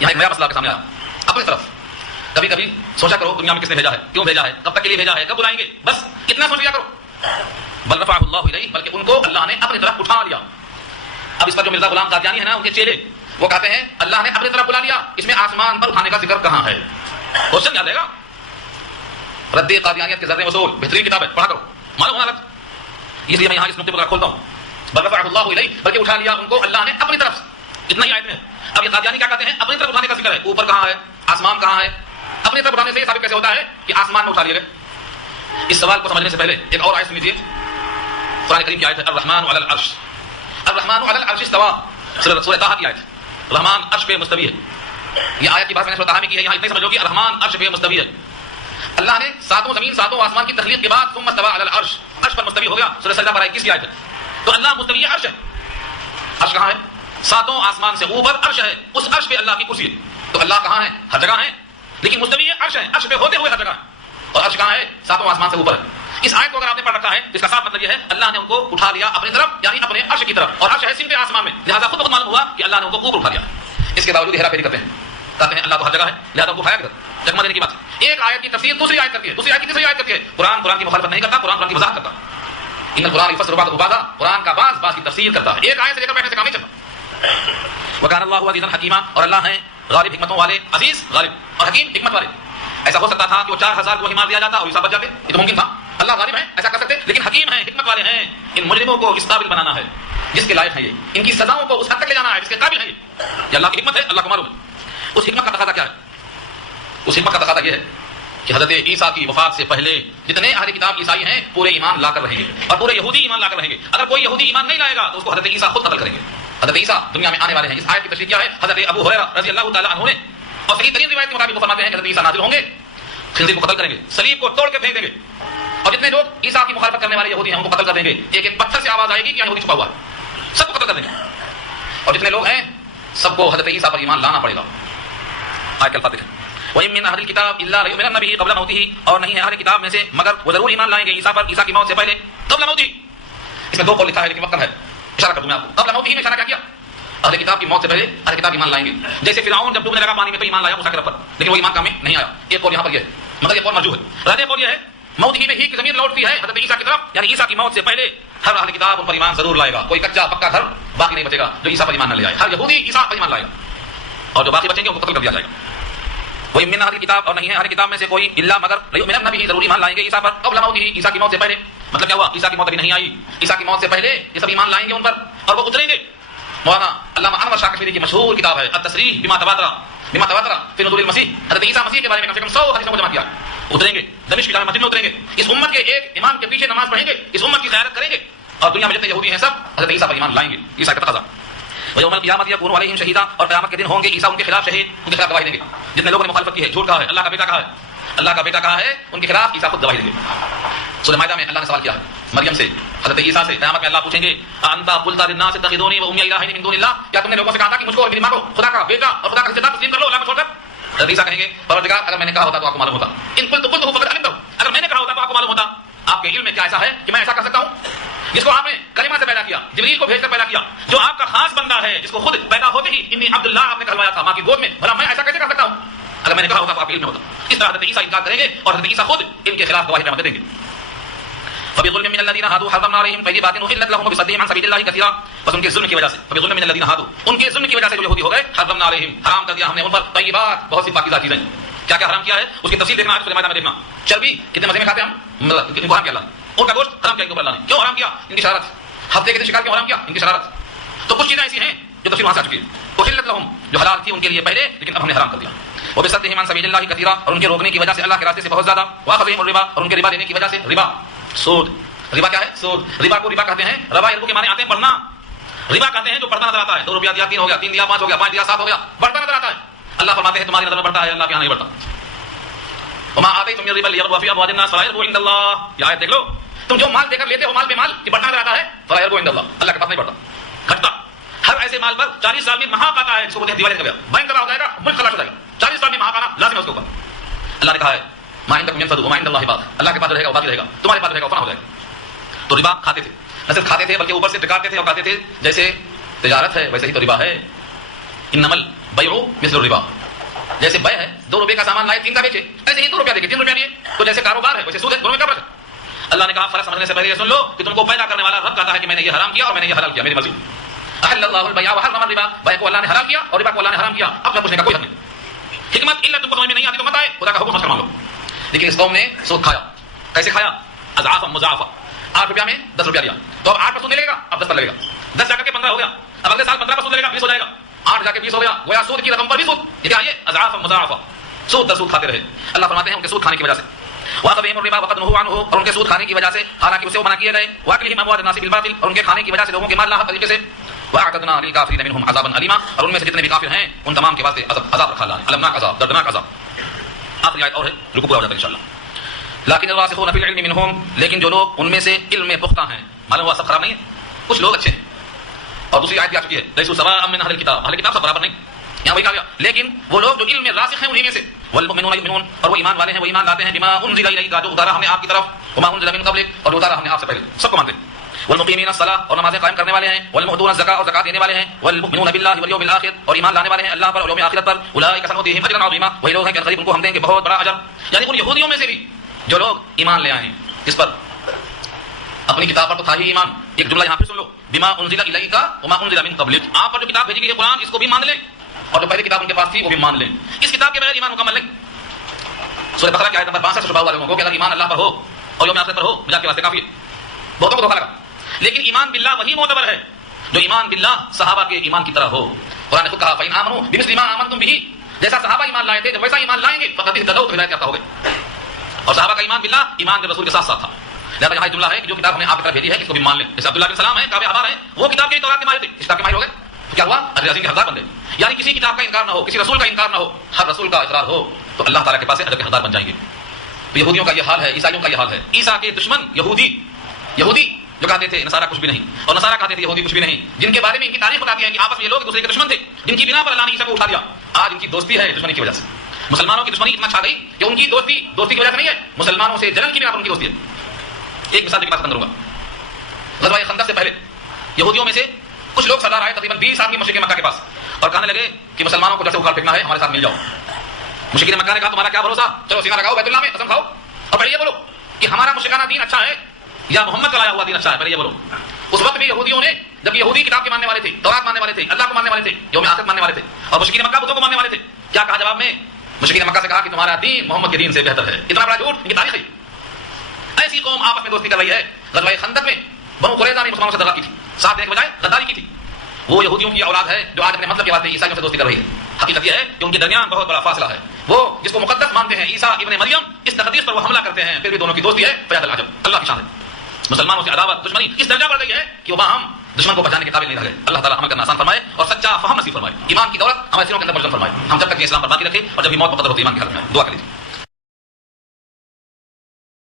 یہاں ایک نیا مسئلہ آپ کے سامنے آیا اپنی طرف. کبھی کبھی سوچا کرو دنیا میں کس نے بھیجا ہے, کیوں بھیجا ہے, کب تک کے لیے بھیجا ہے, کب بلائیں گے, بس اتنا سوچ لیا کرو. بل رفعہ اللہ الیہ, بلکہ ان کو اللہ نے اپنی طرف اٹھا لیا. اب اس پر جو مرزا غلام قادیانی ہے نا, ان کے چیلے, وہ کہتے ہیں اللہ نے اپنی طرف بلا لیا, اس میں آسمان پر اٹھانے کا ذکر کہاں ہے؟ کوشچن یاد رہے گا. رد قادیانیت کے ذرے وصول بہترین کتاب ہے, پڑھا کرو, معلوم ہونا غلط. اس لیے میں یہاں اس نقطے پر کھولتا ہوں. بل رفعہ اللہ الیہ, بلکہ اٹھا لیا ان کو اللہ نے اپنی طرف. اتنا ہی آیت میں. اب یہ قادیانی کیا کہتے ہیں, اپنی طرف اٹھانے کا ذکر ہے, اوپر کہاں ہے, آسمان کہاں ہے؟ اپنی طرف اٹھانے سے یہ ثابت کیسے ہوتا ہے کہ آسمان میں اٹھا لیے گئے؟ اس سوال کو سمجھنے سے پہلے ایک اور آیت سن لیجیے. قرآن کریم کی آیت ہے الرحمن علی العرش. الرحمن علی العرش استوى, سورہ طٰہٰ کی آیت. رحمان عرش پہ مستوی ہے. یہ آیت کی بات میں نے سورہ طٰہٰ میں کی ہے, یہاں اتنا ہی سمجھو کہ الرحمن عرش پہ مستوی ہے. اللہ نے ساتوں زمین ساتوں آسمان کی تخلیق کے بعد ثم استوى علی العرش, عرش پر مستوی ہو گیا. سورہ سجدہ پر 21 کی آیت ہے. تو اللہ مستوی عرش ہے. عرش کہاں ہے؟ ساتوں آسمان سے اوپر عرش ہے, اس عرش پہ اللہ کی کرسی ہے. تو اللہ کہاں ہے؟ ہر جگہ ہے, لیکن مستوی عرش ہے, عرش پہ ہوتے ہوئے ہر جگہ ہے. اور عرش کہاں ہے؟ ساتوں آسمان سے اوپر ہے. اس آیت کو اگر آپ نے پڑھ رکھا ہے, اس کا صاف مطلب یہ ہے اللہ نے ان کو اٹھا لیا اپنی طرف, یعنی اپنے عرش کی طرف. اور عرش ہے سمت آسمان میں, لہذا خود بخود معلوم ہوا کہ اللہ نے ان کو اوپر اٹھا لیا. اس کے باوجود ہیرا پھیری کرتے ہیں, کہتے ہیں اللہ تو ہر جگہ ہے, لہذا ان کو اٹھایا کدھر؟ چکمہ دینے کی بات. ایک آیت کی تفسیر دوسری آیت کرتی ہے, دوسری آیت کی تیسری آیت کرتی ہے. قرآن کی مخالفت نہیں کرتا, قرآن کی وضاحت کرتا. ان القرآن یفسر بعضہ بعضا, قرآن کا بعض کی تفسیر کرتا ہے. ایک آیت سے لے کر بیٹھنے سے کام نہیں چلتا. وکان اللہ عزیزا حکیما, اور اللہ ہے غالب حکمتوں والے, عزیز غالب اور حکیم حکمت والے. ایسا ہو سکتا تھا کہ وہ 4000 کو مار دیا جاتا اور عیسیٰ بچ جاتے, یہ تو ممکن تھا. اللہ غالب ہے, ایسا کر سکتے, لیکن حکیم ہے, حکمت والے ہیں. ان مجرموں کو اس قابل بنانا ہے جس کے لائق ہیں یہ, ان کی سزاؤں کو اس حد تک لے جانا ہے جس کے قابل ہیں یہ اللہ کی حکمت ہے, اللہ کو معلوم ہے. اس حکمت کا تقاضا کیا ہے؟ اس حکمت کا تقاضا یہ ہے کہ حضرت عیسیٰ کی وفات سے پہلے جتنے اہل کتاب عیسائی ہیں پورے ایمان لا کر رہیں گے, اور پورے یہودی ایمان لا کر رہیں گے. اگر کوئی یہودی ایمان نہیں لائے گا تو اس کو حضرت عیسیٰ خود قتل کریں گے. حضرت عیسیٰ دنیا میں آنے والے ہیں. اس آیت کی تشریح کیا ہے؟ حضرت ابو ہریرہ رضی اللہ تعالیٰ عنہ نے, اور صحیح ترین روایت کے مطابق وہ فرماتے ہیں کہ حضرت عیسیٰ نازل ہوں گے, خنزیر کو قتل کریں گے, صلیب کو توڑ کے پھینک دیں گے, اور جتنے لوگ عیسیٰ کی مخالفت کرنے والے یہودی ہیں ان کو قتل کر دیں گے. ایک ایک پتھر سے آواز آئے گی کہ یہودی چھپا ہوا ہے, سب کو قتل کر دیں گے. اور جتنے لوگ ہیں سب کو حضرت عیسیٰ پر ایمان لانا پڑے گا. آیت الفاتحہ. وَإِن مِّنْ أَهْلِ الْكِتَابِ إِلَّا لَيُؤْمِنَنَّ بِهِ قَبْلَ مَوْتِهِ, اور نہیں ہے اہل کتاب میں سے مگر وہ ضرور ایمان لائیں گے عیسیٰ پر, عیسیٰ کی موت سے پہلے, قبل موته. اس میں دو قول لکھا ہے لیکن وقت کم ہے, اشارہ کر دوں میں آپ کو. قبل موته میں اشارہ کیا کیا؟ اہل کتاب کی موت سے پہلے اہل کتاب ایمان لائیں گے. جیسے فرعون جب ڈوبنے لگا پانی میں تو ایمان لایا موسیٰ کے رب پر, لیکن وہ ایمان کام میں نہیں آیا. ایک قول یہاں پر یہ ہے, مگر یہ قول مرجوح ہے. راجح قول یہ ہے موت ہی میں ہی کی ضمیر لوٹتی ہے حضرت عیسیٰ کی طرف, یعنی عیسیٰ کی موت سے پہلے ہر اہل کتاب ان پر ایمان ضرور لائے گا. کوئی کچا پکا گھر باقی نہیں بچے گا جو عیسیٰ پر ایمان نہ لے آئے. ہر یہودی عیسیٰ پر ایمان لائے گا, اور جو باقی بچیں گے ان کو قتل کر دیا جائے گا. وہی من اہل کتاب, اور نہیں ہے اہل کتاب میں سے کوئی الا مگر لیؤمنن بہ, ضرور ایمان لائیں گے عیسیٰ پر قبل موتہ, عیسیٰ کی موت سے پہلے. مطلب کیا ہوا؟ عیسیٰ کی موت ابھی نہیں آئی, عیسیٰ کی موت سے پہلے یہ سب ایمان لائیں گے ان پر اور وہ اتریں گے. مولانا علامہ انور شاہ کشمیری کی مشہور کتاب ہے التصریح بما تواتر فی نزول المسیح. حضرت عیسیٰ مسیح کے بارے میں کم سے کم 100 حدیثوں کو جمع کیا. اتریں گے, دمشق کی جامع مسجد میں اتریں گے, اس امت کے ایک امام کے پیچھے نماز پڑھیں گے, اس امت کی قیادت کریں گے, اور دنیا میں جتنے یہودی ہیں سب حضرت عیسیٰ پر ایمان لائیں گے. عیسیٰ کا تقاضا. ویوم القیامت یکون علیہم شہیدا, اور قیامت کے دن ہوں گے عیسیٰ ان کے خلاف شہید, ان کے خلاف گواہی دیں گے. جتنے لوگوں نے مخالفت کی ہے, جھوٹ کہا ہے, اللہ کا بیٹا کہا ہے, اللہ کا بیٹا کہا ہے, ان کے خلاف عیسیٰ خود گواہی دیں گے. سورہ مائدہ میں اللہ نے سوال کیا ہے مریم سے, حضرت عیسیٰ سے. قیامت میں اللہ پوچھیں گے انت قلت للناس اتخذونی وامي الہین من دون اللہ, کیا تم نے لوگوں سے کہا تھا کہ مجھ کو اور میری ماں کو خدا کا بیٹا اور خدا کا حصہ تسلیم کر لو اللہ کو چھوڑ کر؟ حضرت عیسیٰ کہیں گے پروردگار اگر میں نے کہا ہوتا تو آپ کو معلوم ہوتا. ان قلت فقد علمته, اگر میں نے کہا ہوتا تو آپ کو معلوم ہوتا. آپ کے علم میں کیا ایسا ہے کہ میں ایسا کر سکتا ہوں جس کو آپ نے کلمہ سے پیدا کیا, جبریل کو بھیج کر پیدا کیا, جو آپ کا خاص بندہ ہے, جس کو خود پیدا ہوتے ہی انی عبداللہ آپ نے کہلوایا تھا ماں کی گود میں, بھلا میں ایسا کیسے کر سکتا ہوں؟ اگر میں نے کہا ہوتا تو آپ کے علم میں ہوتا. اس طرح حضرت عیسیٰ انکار کریں گے اور حضرت عیسیٰ خود ان کے خلاف گواہی قیامت دیں گے. فبظلم من الذين هادوا حرمنا عليهم طيبات احلت لهم وبصدهم عن سبيل الله كثيرا, بس ان کے ظلم کی وجہ سے, فبظلم من الذين هادوا, ان کے ظلم کی وجہ سے جو یہودی ہو گئے, حرمنا عليهم, حرام کر دیا ہم نے ان پر طیبات, بہت سی پاکیزہ چیزیں. کیا کیا حرام کیا ہے اس کی تفصیل دیکھنا ہے سورہ مائدہ میں دیکھنا. چربی کتنے مزے میں کھاتے ہیں ہم, ان کو حرام کیا اللہ نے. ان کا گوشت حرام کیا ان کو اللہ نے. کیوں حرام کیا؟ ان کی شرارت. ہفتے کے دن شکار کیوں حرام کیا؟ ان کی شرارت. تو کچھ چیزیں ایسی ہیں جو تفصیل وہاں سے آ چکی ہے. احلت لهم, جو حلال تھی ان کے لیے پہلے لیکن اب ہم نے حرام کر دیا. وبصدهم عن سبيل الله كثيرا, اور ان کے روکنے کی وجہ سے اللہ کے راستے سے بہت زیادہ. واخذهم الربا, اور ان کے ربا دینے کی وجہ سے. ربا سود, ربا کیا ہے؟ سود. ربا کو ربا کہتے ہیں, ربا اربو کے معنی آتے ہیں بڑھنا. ربا کہتے ہیں جو بڑھتا نظر آتا ہے, 2 روپیہ دیا 3 ہو گیا, 3 دیا 5 ہو گیا, 5 دیا 7 ہو گیا, بڑھتا نظر آتا ہے. اللہ فرماتے ہیں تمہاری نظر میں بڑھتا ہے, اللہ کے یہاں نہیں بڑھتا. وما آتيتم من ربا ليربو في اموال الناس فلا يربو عند الله, یہ آیت دیکھ لو. تم جو مال دے کر لیتے ہو مال بے مال, یہ بڑھتا نظر آتا ہے, فلا يربو عند الله, اللہ کے پاس نہیں بڑھتا, گھٹتا. ہر ایسے مال پر 40 سال میں محاق آتا ہے, جس کو بولتے ہیں دیوالی کا بیان, بینک تباہ ہو جائے گا, ملک خلاص ہو جائے گا. 40 سال میں محاق آنا لازم ہے اس کے اوپر. اللہ نے کہا ہے ما عندكم ينفد وما عند الله باق, اللہ کے پاس رہے گا وہ باقی رہے گا, تمہارے پاس رہے گا وہ فنا ہو جائے گا. تو ربا کھاتے تھے, نہ صرف کھاتے تھے بلکہ اوپر سے ڈکاتے تھے اور کہتے تھے جیسے تجارت ہے ویسے ہی تو ربا ہے. انما بیع مثل الربا، جیسے بے ہے 2 روپے کا سامان لائے 3 کا بیچے، ایسے ہی 2 روپیہ دے کے 3 روپیہ دیے، تو جیسے کاروبار ہے ویسے سود ہے، دونوں میں کیا فرق ہے؟ اللہ نے کہا فرق سمجھنے سے پہلے یہ سن لو کہ تم کو پیدا کرنے والا رب کہتا ہے کہ میں نے یہ حرام کیا اور میں نے یہ حلال کیا، میری مرضی۔ احل اللہ البیع وحرم الربا، بے کو اللہ نے حلال کیا اور ربا کو اللہ نے حرام کیا، اب میں پوچھنے کا کوئی حق نہیں۔ حکمت علت تم کو سمجھ میں نہیں آتی تو مت آئے، خدا کا حکم سمجھ کر مان لو۔ لیکن اس قوم نے سود کھایا، کیسے کھایا؟ اضعافا مضاعفا، 8 روپیہ میں 10 روپیہ لیا، تو اب 8 پر سود لے گا، اب 10 پر لگے گا، 10 جا کر کے 15 ہو گیا، اب اگلے سال 15 پر سود لے گا، 20 ہو جائے گا، 8 جا کے 20 ہو گیا، گویا سود کی رقم پر بھی سود، یہ آئیے اضعافا مضاعفا، سود در سود کھاتے رہے۔ اللہ فرماتے ہیں ان کے سود کھانے کی وجہ سے وَأَخَذِهِمُ الرِّبَا وَقَدْ نُهُوا عَنْهُ، اور ان کے سود کھانے کی وجہ سے حالانکہ اسے وہ منع کیے گئے، وَأَكْلِهِمْ أَمْوَالَ النَّاسِ بِالْبَاطِلِ، اور ان کے کھانے کی وجہ سے لوگوں کے مال ناحق طریقے سے، وَأَعْتَدْنَا لِلْكَافِرِينَ مِنْهُمْ عَذَابًا أَلِيمًا، اور ان میں سے جتنے بھی کافر ہیں ان تمام کے واسطے عذاب رکھا اللہ نے، المناک عذاب، دردناک عذاب۔ آخری آیت اور ہے، رکوع پورا ہو جاتا ہے انشاءاللہ۔ لَكِنَّ الرَّاسِخُونَ فِي الْعِلْمِ مِنْهُمْ، لیکن جو لوگ ان میں سے علم میں پختہ ہیں، معلوم ہوا سب خراب نہیں ہے، کچھ لوگ اچھے ہیں۔ اور دوسری آیت بھی آ چکی ہے، لَيْسُوا سَوَاءً مِنْ أَهْلِ الْكِتَابِ، اہل کتاب سب برابر نہیں، یہاں وہی کہا گیا، لیکن وہ لوگ جو علم میں راسخ ہیں انہی میں سے، والمؤمنون یؤمنون، اور وہ ایمان والے ہیں وہ ایمان لاتے ہیں، بما انزل الیک، جو اتارا ہم نے آپ کی طرف، وما انزل من قبلک، اور جو اتارا ہم نے آپ سے پہلے، سب کو مانتے ہیں، والمقیمین الصلاۃ، اور نمازیں قائم کرنے والے ہیں، والمؤتون الزکاۃ، اور زکات دینے والے ہیں، والمؤمنون باللہ والیوم الآخر، اور ایمان لانے والے ہیں اللہ پر اور یوم آخرت پر، اولئک سنؤتیہم اجرا عظیما، وہی لوگ ہیں کہ قریب ان کو ہم دیں گے بہت بڑا اجر۔ یعنی ان یہودیوں میں سے بھی جو لوگ ایمان لے آئے ہیں، کس پر؟ اپنی کتاب پر تو تھا ہی ایمان، ایک جملہ یہاں پھر سن لو، بما انزل الیک وما انزل من قبلک، آپ پر جو کتاب بھیجی گئی ہے قرآن، اس کو بھی مان لیں، اور جو پہلی کتاب ان کے پاس تھی وہ بھی مان لیں، اس کتاب کے بغیر ایمان مکمل نہیں۔ سورہ بقرہ کی آیت نمبر 62 سے چھپا ہوا لوگوں کو کہ اگر ایمان اللہ پر ہو اور یوم آخرت پر ہو مجاز کے واسطے کافی ہے، بہتوں کو دھوکہ لگا۔ لیکن ایمان باللہ وہی معتبر ہے جو ایمان باللہ صحابہ کے ایمان کی طرح ہو۔ قرآن نے خود کہا فَإِنْ آمَنُوا بِمِثْلِ مَا آمَنْتُمْ بِهِ، جیسا صحابہ ایمان لائے تھے جب ویسا ایمان لائیں گے فقط اهتدوا، تو ہدایت یافتہ ہو گئے۔ اور صحابہ کا ایمان باللہ ایمان رسول کے ساتھ ساتھ تھا، لہٰذا یہاں جملہ ہے کہ جو کتاب ہم نے آپ کی طرف بھیجی ہے اس کو بھی مان لیں۔ جیسے عبداللہ بن سلام ہیں، کعبہ احبار ہیں، وہ کتاب کے تورات کے ماہر تھے، اس کتاب کے ماہر ہو گئے، تو کیا ہوا؟ الرازین کے حقدار بن گئے۔ یعنی کسی کتاب کا انکار نہ ہو، کسی رسول کا انکار نہ ہو، ہر رسول کا اقرار ہو، تو اللہ تعالیٰ کے پاس اجر کے حقدار بن جائیں گے۔ تو یہودیوں کا یہ حال ہے، عیسائیوں کا یہ حال ہے۔ عیسیٰ کے دشمن یہودی جو کہتے تھے نصارہ کچھ بھی نہیں، اور نصارہ کہتے تھے یہودی کچھ بھی نہیں، جن کے بارے میں ان کی تاریخ بتاتی ہے کہ آپس میں یہ لوگ ایک دوسرے کے دشمن تھے، جن کی بنا پر اللہ نے عیسیٰ کو اٹھا دیا، آج ان کی دوستی ہے دشمنی کی وجہ سے۔ مسلمانوں کی دشمنی اتنا چھا گئی کہ ان کی دوستی کی وجہ سے نہیں ہے، مسلمانوں سے جلن کی بنا پر ان کی دوستی ہے۔ ایک مثال کے پاس ختم کروں گا، غزوہ خندق سے پہلے یہودیوں میں سے کچھ لوگ سردار آئے تقریباً 20 آدمی مشرکین مکہ کے پاس، اور کہنے لگے کہ مسلمانوں کو جیسے اکھاڑ پھینکنا ہے ہمارے ساتھ مل جاؤ۔ مشرکین مکہ نے کہا تمہارا کیا بھروسہ، چلو سینہ لگاؤ بیت اللہ میں قسم کھاؤ اور پہلے یہ بولو کہ ہمارا مشرکانہ دین اچھا ہے یا محمد کا لایا ہوا دین اچھا ہے، پہلے یہ بولو۔ اس وقت بھی یہودیوں نے، جب یہودی کتاب کے ماننے والے تھے، تورات ماننے والے تھے، اللہ کو ماننے والے تھے، یوم آخرت ماننے والے تھے، اور مشرکین مکہ بتوں کو ماننے والے تھے، کیا کہا جواب میں؟ مشرکین مکہ سے کہا کہ تمہارا دین محمد کے دین سے بہتر ہے۔ اتنا بڑا جھوٹ، ان کی تاریخ ہے۔ ایسی قوم آپس میں دوستی کر رہی ہے۔ غزوہ خندق میں بنو قریظہ نے مسلمانوں سے دغا کی تھی، ساتھ دینے کے بجائے غداری کی تھی۔ وہ یہودیوں کی اولاد ہے جو آج اپنے مطلب کے واسطے عیسائیوں سے دوستی کر رہی ہے۔ حقیقت یہ ہے کہ ان کے درمیان بہت بڑا فاصلہ ہے۔ وہ جس کو مقدس مانتے ہیں عیسیٰ ابن مریم، اس تقدیس پر وہ حملہ کرتے ہیں، پھر بھی دونوں کی دوستی ہے۔ فیاض العجب، اللہ کی شان ہے۔ مسلمانوں سے عداوت دشمنی اس درجہ بڑھ گئی ہے کہ وہ ہم دشمن کو بچانے کے قابل نہیں رہ گئے۔ اللہ تعالیٰ عمل کرنا آسان فرمائے اور سچا فہم نصیب فرمائے، ایمان کی دولت ہمارے سروں کے اندر منظم فرمائے۔ ہم جب تک یہ اسلام پر باقی رکھے اور جب بھی موت مقدر ہوتی ہے ایمان کی حالت میں دعا کر لیجیے۔